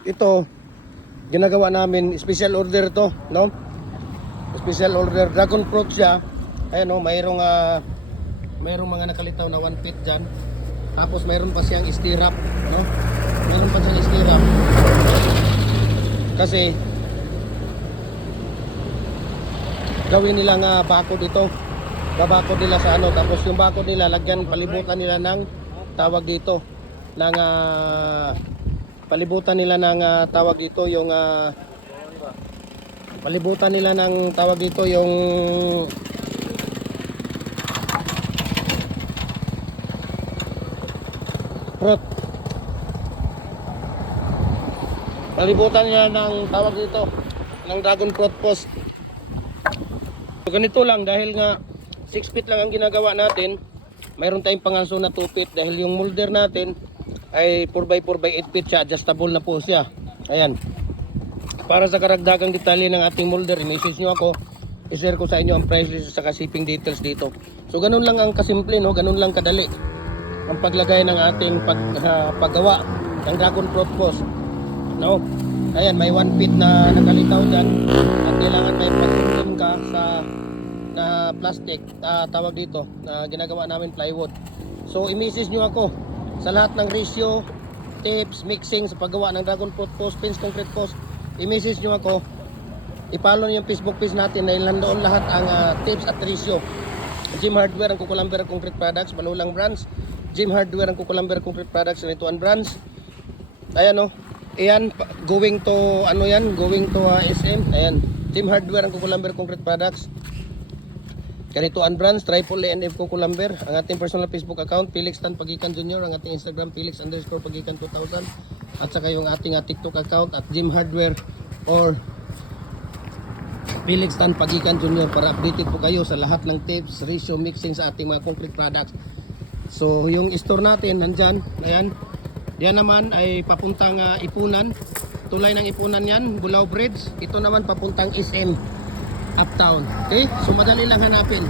Ito, ginagawa namin, special order to, no? Special order, dragon fruit siya. Ayan, no, mayroong mga nakalitaw na 1 feet dyan. Tapos mayroon pa siyang stirrup, no? Mayroon pa siyang stirrup. Kasi gawin nila nga bakod ito. Babakod nila sa ano, tapos yung bakod nila lagyan, palibutan nila ng tawag dito ng palibutan nila ng tawag dito yung palibutan nila ng tawag dito yung fruit. Palibutan nila ng tawag dito ng dragon fruit post. So, ganito lang dahil nga 6 feet lang ang ginagawa natin. Mayroon tayong panganso na 2 feet dahil yung molder natin ay 4x4 by 8 feet siya, adjustable na po siya. Ayan. Para sa karagdagang detalye ng ating molder, i-message nyo ako, i-share ko sa inyo ang price list sa shipping details dito. So ganun lang ang kasimple, no? Ganun lang kadali ang paglagay ng ating paggawa ng dragon fruit post, no? Ayan, may 1 feet na nakalitaw dyan at kailangan may pag-trim ka sa na plastic, tawag dito na ginagawa namin plywood. So i-message nyo ako sa lahat ng ratio, tips, mixing sa paggawa ng dragon fruit post, pins, concrete post. I-message nyo ako, i-follow nyo yung Facebook page natin na ilan doon lahat ang tips at ratio. Jim Hardware ang Kukulamber Concrete Products, Balulang Brands. Jim Hardware ang Kukulamber Concrete Products, Lituan Brands. Ayan, no, ayan, going to ano yan, going to SM. Ayan, Jim Hardware ang Kukulamber Concrete Products, Ganituan Brands, Triple A and F Kukulamber. Ang ating personal Facebook account, Felix Tan Pagikan Jr. Ang ating Instagram, Felix_Pagikan 2000. At saka yung ating TikTok account at Jim Hardware or Felix Tan Pagikan Jr. para updated po kayo sa lahat ng tips, ratio, mixing sa ating mga concrete products. So yung store natin nandyan, ayan. Yan naman ay papuntang Ipunan. Tulay ng Ipunan yan, Bulao Bridge. Ito naman papuntang SM Uptown. Okay? So madali lang hanapin.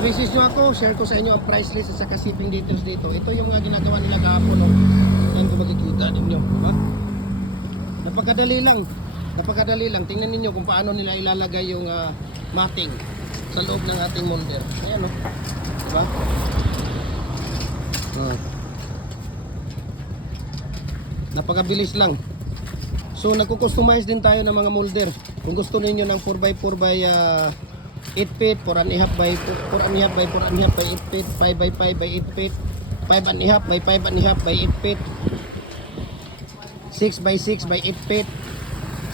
I-message nyo ako, share ko sa inyo ang price list at saka shipping details dito. Ito yung ginagawa nila kahapon, no? Yan kung makikita ninyo, diba? Napakadali lang. Napakadali lang. Tingnan ninyo kung paano nila ilalagay yung matting sa loob ng ating molder. Ayan, no? Diba? Napakabilis lang. So nagko-customize din tayo ng mga molder. Kung gusto niyo ng 4x4 by 8 feet, 4.5 by 4.5 by 4.5 by 8 feet, 5x5 by 8 feet, 5.5 by 5.5 by 8 feet, 6 by 6 by 8 feet,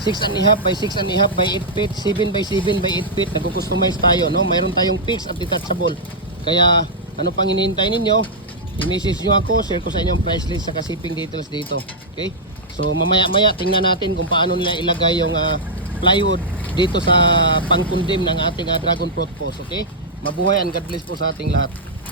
6.5 by 6.5 by 8 feet, 7 by 7 by 8 feet. Nagko-customize tayo, no? Mayroon tayong fixed at detachable. Kaya ano pang hinihintay ninyo? I-message nyo ako, share ko sa inyo ang price list sa shipping details dito. Okay? So mamaya-maya tingnan natin kung paano nila ilagay yung plywood dito sa pangkundim ng ating dragon fruit post. Okay? Mabuhay and God bless po sa ating lahat.